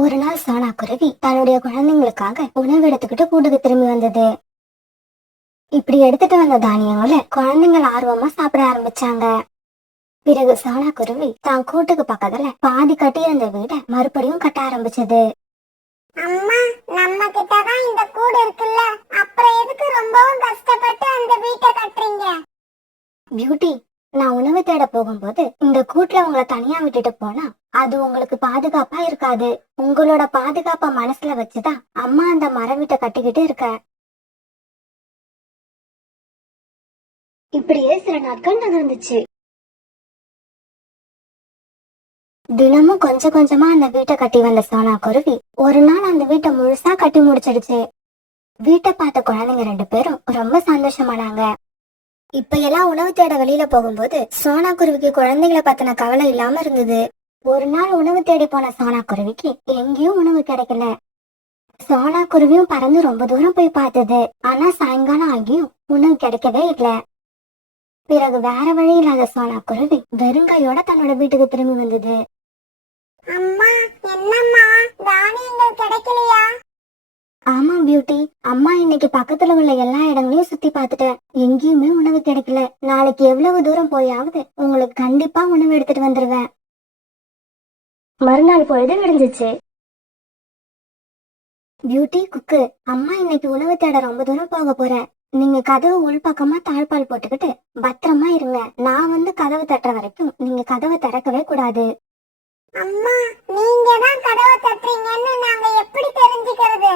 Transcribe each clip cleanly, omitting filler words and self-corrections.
ஒரு நாள் சோனா குருவி தன்னுடைய குழந்தைங்களுக்காக உணவு எடுத்துக்கிட்டு கூட்டுக்கு திரும்பி வந்தது. இப்படி எடுத்துட்டு வந்த தானியங்களை குழந்தைங்கள் ஆர்வமா சாப்பிட ஆரம்பிச்சாங்க. பிறகு சோனா குருவி தான் கூட்டுக்கு பக்கத்துல பாதி கட்டி இருந்த வீட மறுபடியும் கட்ட ஆரம்பிச்சது. அம்மா, நம்ம கிட்டதான் இந்த கூடு இருக்குல்ல, அப்புறம் எதுக்கு ரொம்பவும் கஷ்டப்பட்டு அந்த வீட்டை கட்டுறீங்க? பியூட்டி, நான் உணவு தேட போகும்போது இந்த கூட்டுல உங்களை தனியா விட்டுட்டு போனா அது உங்களுக்கு பாதுகாப்பா இருக்காது. உங்களோட பாதுகாப்ப மனசுல வச்சுதான் அம்மா அந்த மர வீட்டை கட்டிக்கிட்டு இருக்க. இப்படியே சில நாட்கள் நகர்ந்துச்சு. தினமும் கொஞ்சம் கொஞ்சமா அந்த வீட்டை கட்டி வந்த சோனா குருவி ஒரு நாள் அந்த வீட்டை முழுசா கட்டி முடிச்சிடுச்சு. வீட்டை பார்த்த குழந்தைங்க 2 பேரும் ரொம்ப சந்தோஷமானாங்க. இப்ப எல்லாம் உணவு தேட வெளியில போகும்போது சோனா குருவிக்கு குழந்தைகளை பத்தின கவலை இல்லாம இருந்தது. ஒரு நாள் உணவு தேடி போன சோனா குருவிக்கு எங்கேயும் உணவு கிடைக்கல. சோனா குருவியும் பறந்து ரொம்ப தூரம் போய் பார்த்தது. ஆனா சாயங்காலம் ஆகியும் உணவு கிடைக்கவே இல்லை. பிறகு வேற வழி இல்லாத சோனா குருவி வெறுங்கையோட தன்னோட வீட்டுக்கு திரும்பி வந்தது. அம்மா, என்னம்மா, தானியங்கள் கிடைக்கலையா? ஆமா பியூட்டி, அம்மா இன்னைக்கு பக்கத்துல உள்ள எல்லா இடங்களையும் சுத்தி பார்த்துட்டேன். எங்கேயுமே உணவு கிடைக்கல. நாளைக்கு எவ்வளவு தூரம் போயாவது உங்களுக்கு கண்டிப்பா உணவு எடுத்துட்டு வந்துருவேன். மறுநாள் பொழுது விடிஞ்சிச்சு. பியூட்டி, குக்கு, அம்மா இன்னைக்கு உணவு தேட ரொம்ப தூரம் போக போறேன். நீங்க கதவு உள்பக்கமா தாழ்பால் போட்டுக்கிட்டு பத்திரமா இருங்க. நான் வந்து கதவு தட்டுற வரைக்கும் நீங்க கதவை திறக்கவே கூடாது. அம்மா, நீங்க தான் கதவை தட்டுறீங்கன்னு நாங்க எப்படி தெரிஞ்சுக்கிறது?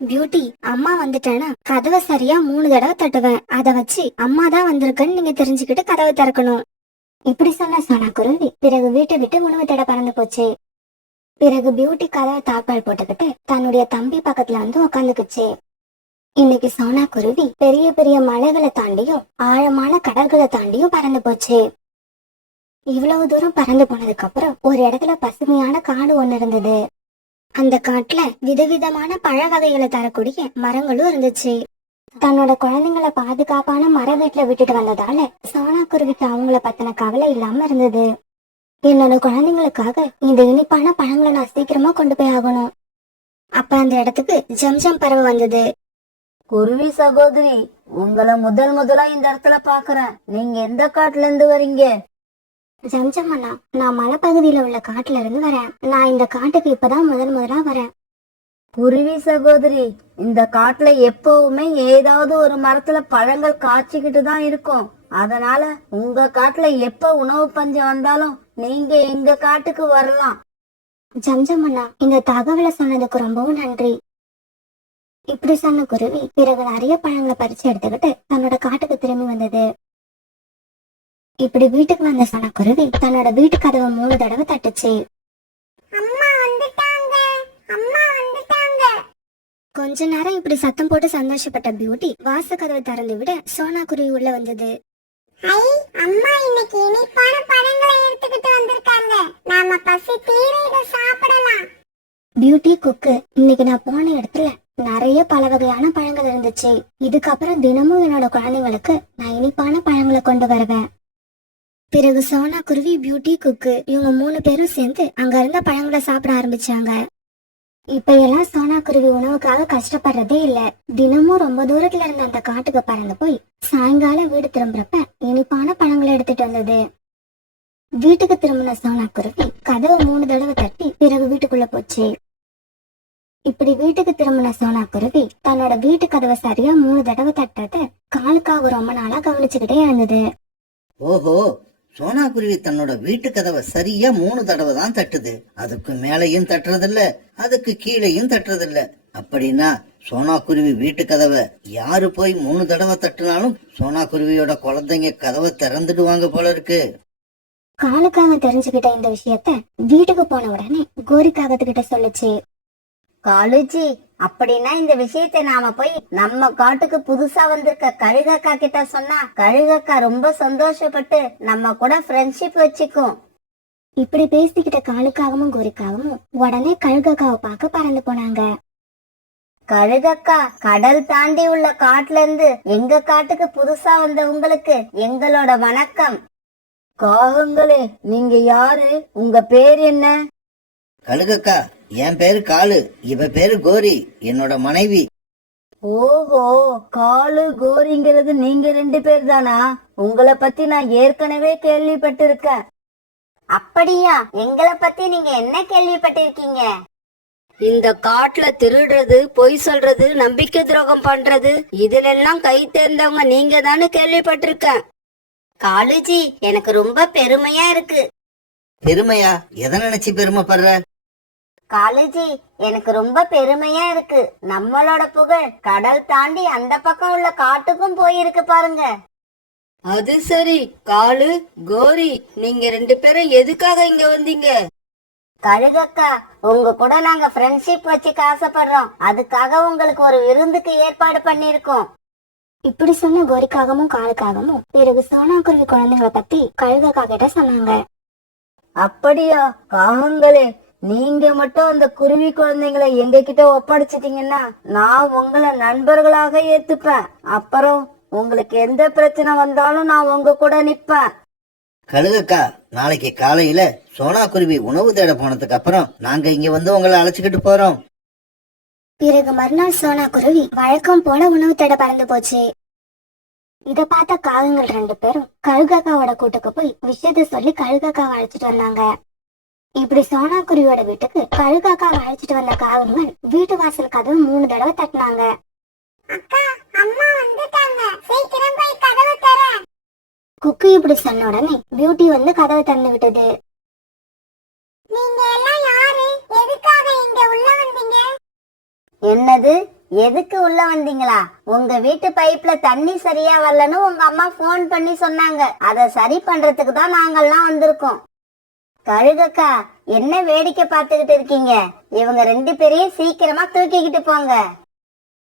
பியூட்டி, அம்மா வந்துட்டேன்னா கதவை சரியா 3 தடவை தட்டுவேன். அத வச்சு அம்மா தான் வந்திருக்குன்னு நீங்க தெரிஞ்சுக்கிட்டு கதவை திறக்கணும். இப்படி சொன்ன சோனா குருவி பிறகு வீட்டை விட்டு உணவு தேட பறந்து போச்சு. பிறகு பியூட்டி கதவை தாப்பால் போட்டுக்கிட்டு தன்னுடைய தம்பி பக்கத்துல வந்து உக்காந்துக்குச்சு. இன்னைக்கு சோனா குருவி பெரிய பெரிய மலைகளை தாண்டியும் ஆழமான கடல்களை தாண்டியும் பறந்து போச்சு. இவ்வளவு தூரம் பறந்து போனதுக்கு அப்புறம் ஒரு இடத்துல பசுமையான காடு ஒண்ணு இருந்தது. அந்த காட்டுல விதவிதமான பழ வகைகளை தரக்கூடிய மரங்களும் இருந்துச்சு. தன்னோட குழந்தைங்களை பாதுகாப்பான மர வீட்டுல விட்டுட்டு வந்ததால சோனா குருவிக்கு அவங்கள பத்தின கவலை இல்லாம இருந்தது. என்னோட குழந்தைங்களுக்காக இந்த இனிப்பான பழங்களை நான் சீக்கிரமா கொண்டு போய் ஆகணும். அப்ப அந்த இடத்துக்கு ஜம்ஜம் பறவை வந்தது. குருவி சகோதரி, உங்களை முதலா இந்த இடத்துல பாக்குறேன். நீங்க எந்த காட்டுல இருந்து வரீங்க? ஜம்ஜம் அண்ணா, நான் மலைப்பகுதியில உள்ள காட்டுல இருந்து வரேன். நான் இந்த காட்டுக்கு இப்பதான் முதலா வரேன். குருவி சகோதரி, இந்த காட்டுல எப்பவுமே ஏதாவது ஒரு மரத்துல பழங்கள் காய்ச்சிக்கிட்டு தான் இருக்கும். அதனால உங்க காட்டுல எப்ப உணவு பஞ்சம் வந்தாலும் நீங்க எங்க காட்டுக்கு வரலாம். ஜம்ஜம் அண்ணா, இந்த தகவலை சொன்னதுக்கு ரொம்பவும் நன்றி. இப்படி சொன்ன குருவி பிறகு நிறைய பழங்களை பறிச்சு எடுத்துக்கிட்டு தன்னோட காட்டுக்கு திரும்பி வந்தது. இப்படி வீட்டுக்கு வந்த சோனா குருவி தன்னோட வீட்டு கதவை 3 தடவை தட்டுச்சு. அம்மா வந்துட்டாங்க, அம்மா வந்துட்டாங்க. கொஞ்ச நேரம் இப்படி சத்தம் போட்டு சந்தோஷப்பட்ட பியூட்டி வாச கதவை திறந்து விட சோனா குருவி உள்ள வந்தது. ஐ, அம்மா இன்னைக்கு இனிப்பான பழங்களை எடுத்துக்கிட்டு வந்திருக்காங்க. நாம பசி தீர இதை சாப்பிடலாம். பியூட்டி, குக்கு, இன்னைக்கு நான் போன இடத்துல நிறைய பல வகையான பழங்கள் இருந்துச்சு. இதுக்கப்புறம் தினமும் என்னோட குழந்தைங்களுக்கு நான் இனிப்பான பழங்களை கொண்டு வருவேன். பிறகு சோனா குருவி, பியூட்டி, குக்கு இவங்க 3 பேரும் சேர்ந்து அங்க இருந்த பழங்களை சாப்பிட ஆரம்பிச்சாங்க. இப்ப எல்லாம் சோனா குருவி உணவுக்காக கஷ்டப்படுறதே இல்ல. தினமும் ரொம்ப தூரத்துல இருந்த அந்த காட்டுக்கு பறந்து போய் சாயங்காலம் வீடு திரும்புறப்ப இனிப்பான பழங்களை எடுத்துட்டு வந்தது. வீட்டுக்கு திரும்பின சோனா குருவி கதவை 3 தடவை தட்டி பிறகு வீட்டுக்குள்ள போச்சு. இப்படி வீட்டுக்கு திரும்பின சோனா குருவி தன்னோட வீட்டு கதவை சரியா 3 தடவை தட்டுறத காலுக்காக ரொம்ப நாளா கவனிச்சுக்கிட்டே இருந்தது. ஓஹோ, சோனா குருவி தன்னோட வீட்டு கதவை சரியா 3 தடவை தான் தட்டுது. அதுக்கு மேலையும் தட்டுறதில்ல, அதுக்கு கீழையும் தட்டுறதில்ல. அப்படின்னா சோனா குருவி வீட்டு கதவை யாரு போய் 3 தடவை தட்டுனாலும் சோனா குருவியோட குழந்தைங்க கதவை திறந்துடுவாங்க போல இருக்கு. காலுக்காக தெரிஞ்சுக்கிட்ட இந்த விஷயத்த வீட்டுக்கு போன உடனே கோரிக்காகத்துக்கிட்ட சொல்லுச்சு. காலுஜி, அப்படின்னா இந்த விஷயத்தை நாம போய் நம்ம காட்டுக்கு புதுசா வந்திருக்க கழுகக்கா கிட்ட சொன்னா கழுகக்கா ரொம்ப சந்தோஷப்பட்டு நம்ம கூட ஃப்ரெண்ட்ஷிப் வச்சுக்கும். இப்படி பேசிக்கிட்ட காலுக்காகவும் கோரிக்காகவும் உடனே கழுகக்காவை பார்க்க பறந்து போனாங்க. கழுகக்கா, கடல் தாண்டி உள்ள காட்டுல இருந்து எங்க காட்டுக்கு புதுசா வந்த உங்களுக்கு எங்களோட வணக்கம். காகங்களே, நீங்க யாரு? உங்க பேர் என்ன? கழுகக்கா, என் பேரு காளு, இவ பேரு கோரி, என்னோட மனைவி. ஓஹோ, காலு கோரிங்கிறது நீங்க 2 பேர் தானா? உங்களை பத்தி நான் ஏற்கனவே கேள்விப்பட்டிருக்கேன். அப்படியா? எங்களை பத்தி நீங்க என்ன கேள்விப்பட்டிருக்கீங்க? இந்த காட்டுல திருடுறது, பொய் சொல்றது, நம்பிக்கை துரோகம் பண்றது, இதுல எல்லாம் கை தேர்ந்தவங்க நீங்க தானே கேள்விப்பட்டிருக்கேன். காலுஜி, எனக்கு ரொம்ப பெருமையா இருக்கு. பெருமையா? எதை நினைச்சு பெருமைப்படுற? காலுஜி, எனக்கு ரொம்ப பெருமையா இருக்கு. நம்மளோட புகழ் கடல் தாண்டி அந்த பக்கம் உள்ள காட்டுக்கும் போயிருக்கு பாருங்க. அது சரி, காலு, கோரி, நீங்க 2 பேரும் எதுக்காக இங்க வந்தீங்க? கழுகக்கா, உங்க கூட நாங்க ஃப்ரெண்ட்ஷிப் வச்சுக்க ஆசைப்படுறோம். அதுக்காக உங்களுக்கு ஒரு விருந்துக்கு ஏற்பாடு பண்ணிருக்கோம். இப்படி சொன்ன கோரிக்காகவும் காலுக்காகவும் பிறகு சோனாக்குருவி குழந்தைங்களை பத்தி கழுகக்கா கிட்ட சொன்னாங்க. அப்படியா? காகங்களே, நீங்க மட்டும் அந்த குருவி குழந்தைங்களை எங்க கிட்ட ஒப்படைச்சிட்டீங்கன்னா நான் உங்களை நண்பர்களாக ஏத்துப்பேன். அப்புறம் உங்களுக்கு எந்த பிரச்சனை வந்தாலும் நான் உங்க கூட நிப்பேன். கழுகக்கா, நாளைக்கு காலையில சோனா குருவி உணவு தேட போனதுக்கு அப்புறம் நாங்க இங்க வந்து உங்களை அழைச்சுக்கிட்டு போறோம். பிறகு மறுநாள் சோனாக்குருவி வழக்கம் போல உணவு தேட பறந்து போச்சு. இத பார்த்த காகங்கள் 2 பேரும் கழுகக்காவோட கூட்டுக்கு போய் விஷயத்த சொல்லி கழுகக்காவை அழைச்சிட்டு வந்தாங்க. இப்படி சோனாக்குருவியோட வீட்டுக்கு கழுகக்காவை அழைச்சிட்டு வந்த காகங்கள் வீட்டு வாசல் கதவு 3 தடவை தட்டினாங்க. அக்கா, அம்மா வந்துட்டாங்க, சீக்கிரம் போய் கதவு தர. குக்கு இப்படி சொன்ன உடனே பியூட்டி வந்து கதவை திறந்து விட்டது. நீங்க எல்லாம் யாரு? எதுக்காக இங்க உள்ள வந்தீங்க? என்னது? எதுக்கு உள்ள வந்தீங்களா? உங்க வீட்டு பைப்ல தண்ணி சரியா வரலன்னு உங்க அம்மா போன் பண்ணி சொன்னாங்க. அத சரி பண்றதுக்கு தான் நாங்கெல்லாம் வந்திருக்கோம். கழுகக்கா, என்ன வேடிக்கை பார்த்துக்கிட்டு இருக்கீங்க? இவங்க 2 பேரையும் சீக்கிரமா தூக்கிக்கிட்டு போங்க.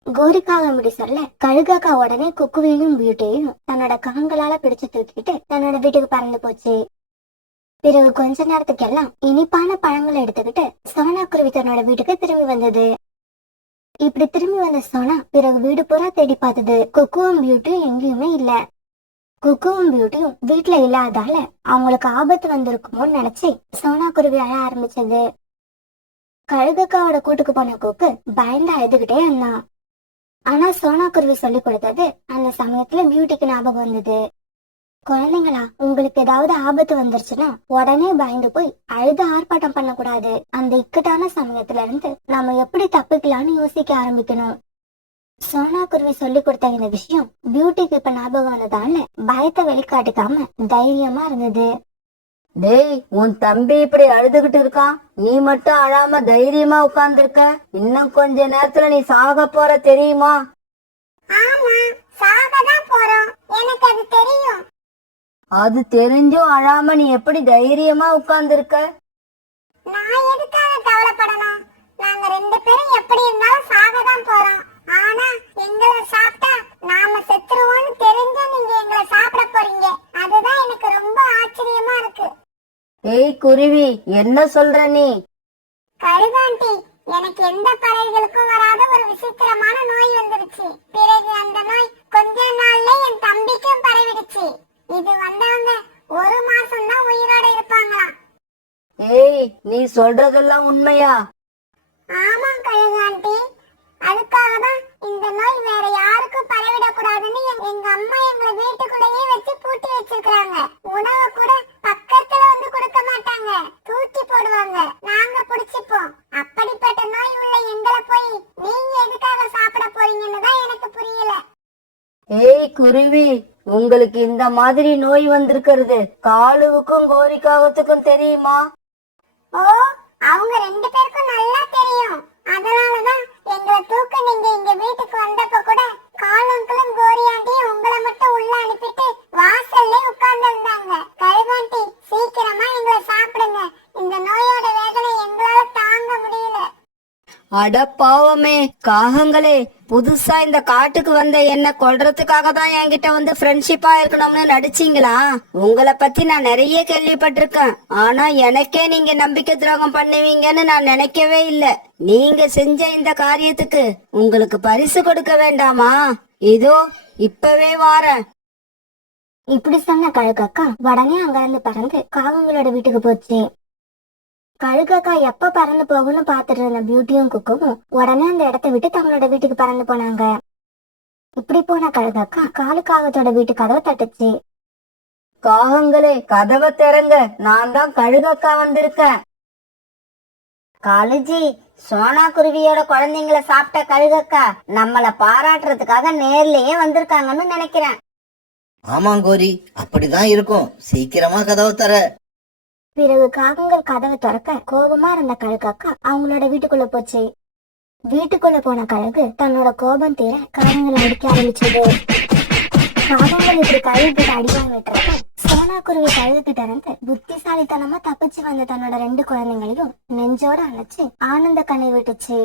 கோரிக்காக இப்படி சொல்ல கழுகக்கா உடனே குக்குவையும் பியூட்டியையும் தன்னோட காங்களால பிடிச்சு தூக்கிட்டு தன்னோட வீட்டுக்கு பறந்து போச்சு. பிறகு கொஞ்ச நேரத்துக்கெல்லாம் இனிப்பான பழங்களை எடுத்துக்கிட்டு சோனாக்குருவி தன்னோட வீட்டுக்கு திரும்பி வந்தது. இப்படி திரும்பி வந்த சோனா பிறகு வீடு பூரா தேடி பார்த்தது. குக்குவும் பியூட்டியும் எங்கேயுமே இல்ல. குக்குவும் பியூட்டியும் வீட்டுல இல்லாதால அவங்களுக்கு ஆபத்து வந்திருக்குமோன்னு நினைச்சு சோனாக்குருவி அழ ஆரம்பிச்சது. கழுகக்காவோட கூட்டுக்கு போன குக்கு பயந்து அழுதுகிட்டே இருந்தான். ஆனா சோனாக்குருவி சொல்லி கொடுத்தது அந்த சமயத்துல பியூட்டிக்கு ஞாபகம் வந்தது. குழந்தைங்களா, உங்களுக்கு ஏதாவது ஆபத்து வந்துருச்சுன்னா உடனே பயந்து போய் அழுது ஆர்ப்பாட்டம் பண்ணக்கூடாது. அந்த இக்கட்டான சமயத்துல இருந்து நாம எப்படி தப்பிக்கலாம்னு யோசிக்க ஆரம்பிக்கணும். சோனாக்குருவி சொல்லி கொடுத்த இந்த விஷயம் பியூட்டிக்கு இப்ப ஞாபகம் வந்ததால பயத்தை வெளிக்காட்டிக்காம தைரியமா இருந்தது. டேய், உன் தம்பி இப்படி அழுதுகிட்டு இருக்கான், நீ மட்டும் அழாம தைரியமா உட்கார்ந்துருக்க. இன்னும் கொஞ்ச நேரத்துல நீ சாக போற, தெரியுமா? ஆமா, சாகதான் போறோம், எனக்கு அது தெரியும். அது தெரிஞ்சும் அழாம நீ எப்படி தைரியமா உட்கார்ந்துருக்க? நான் எதுக்காக கவலைப்படணும்? நாங்க 2 பேரும் எப்படி இருந்தாலும் சாகதான் போறோம். ஆனா எங்களை சாப்பிட்டா நாம செத்துருவோம்னு தெரிஞ்சா நீங்க எங்களை சாப்பிட போறீங்க. அதுதான் எனக்கு ரொம்ப ஆச்சரியமா இருக்கு. ஏய் குருவி, என்ன சொல்ற நீ? கழுகாண்டி, எனக்கு எந்த பறவைகளுக்கும் வராத ஒரு விசித்திரமான நோய் வந்துருச்சு. பிறகு அந்த நோய் கொஞ்ச நாள்ல என் தம்பிக்கும் பரவிடுச்சு. இது வந்தவங்க 1 மாசம் தான் உயிரோட இருப்பாங்களாம். ஏய், நீ சொல்றதெல்லாம் உண்மையா? ஆமா கழுகாண்டி, அதுக்காக தான் இந்த நோய் வேற யாருக்கும் பரவிடக்கூடாதுன்னு எங்க அம்மா எங்களை வீட்டுக்குள்ளேயே வச்சு பூட்டி வச்சிருக்காங்க. உணவு கூட பக்கத்துல வந்து கொடுக்க மாட்டாங்க, தூக்கி போடுவாங்க. நாங்க புடிச்சுப்போம். அப்படிப்பட்ட நோய் உள்ள எங்களை போய் நீங்க எதுக்காக சாப்பிட போறீங்கன்னு தான் எனக்கு புரியல. ஏய் குருவி, உங்களுக்கு இந்த மாதிரி நோய் வந்திருக்கிறது காலுவுக்கும் கோரிக்காகத்துக்கும் தெரியுமா? ஓ, அவங்க 2 பேருக்கும் நல்லா தெரியும். அதனாலதான் எங்களை தூக்க நீங்க எங்க வீட்டுக்கு வந்தப்ப கூட காலங்களும் கோரியாண்டியும் உங்களை மட்டும் உள்ள அனுப்பிட்டு வாசல்ல உட்கார்ந்து இருந்தாங்க. கழுகாண்டி, சீக்கிரமா எங்களை சாப்பிடுங்க. இந்த நோயோட வேதனை எங்களால தாங்க முடியல. அட பாவமே, காகங்களே, புதுசா இந்த காட்டுக்கு வந்த என்ன கொல்றதுக்காக தான் என்கிட்ட வந்து ஃப்ரெண்ட்ஷிப்பா இருக்கணும்னு நடிச்சீங்களா? உங்களை பத்தி நான் நிறைய கேள்விப்பட்டிருக்கேன். ஆனா எனக்கே நீங்க நம்பிக்கை துரோகம் பண்ணுவீங்கன்னு நான் நினைக்கவே இல்ல. நீங்க செஞ்ச இந்த காரியத்துக்கு உங்களுக்கு பரிசு கொடுக்க வேண்டாமா? இதோ இப்பவே வாரேன். இப்படி சொன்ன கழுகக்கா உடனே அங்கிருந்து பறந்து காகங்களோட வீட்டுக்கு போச்சு. கழுகக்கா எப்ப பறந்து போகும்னு பாத்துட்டு இருந்த பியூட்டியும் குக்குவும் உடனே அந்த இடத்த விட்டு தங்களோட வீட்டுக்கு பறந்து போனாங்க. இப்படி போன கழுகக்கா காலுக்காகத்தோட வீட்டு கதவை தட்டுச்சு. காகங்களே கதவை திறங்க, நான் தான் கழுகக்கா வந்திருக்கேன். காலுஜி, சோனா குருவியோட குழந்தைங்கள சாப்பிட்ட கழுகக்கா நம்மள பாராட்டுறதுக்காக நேர்லயே வந்திருக்காங்கன்னு நினைக்கிறேன். ஆமாங்கோரி, அப்படிதான் இருக்கும். சீக்கிரமா கதவை தர. பிறகு காகங்கள் கதவை திறக்க கோபமா இருந்த கழுகக்கா அவங்களோட வீட்டுக்குள்ள போச்சு. வீட்டுக்குள்ள போன கழுகு தன்னோட கோபம் தீர காகங்களை அடிக்க ஆரம்பிச்சது. காகங்கள் இப்படி கழுகிட்ட அடி வாங்கிட்டு சோனா குருவி கழுகிட்ட இருந்து புத்திசாலித்தனமா தப்பிச்சு வந்த தன்னோட 2 குழந்தைங்களையும் நெஞ்சோட அணைச்சு ஆனந்த கண்ணை விட்டுச்சு.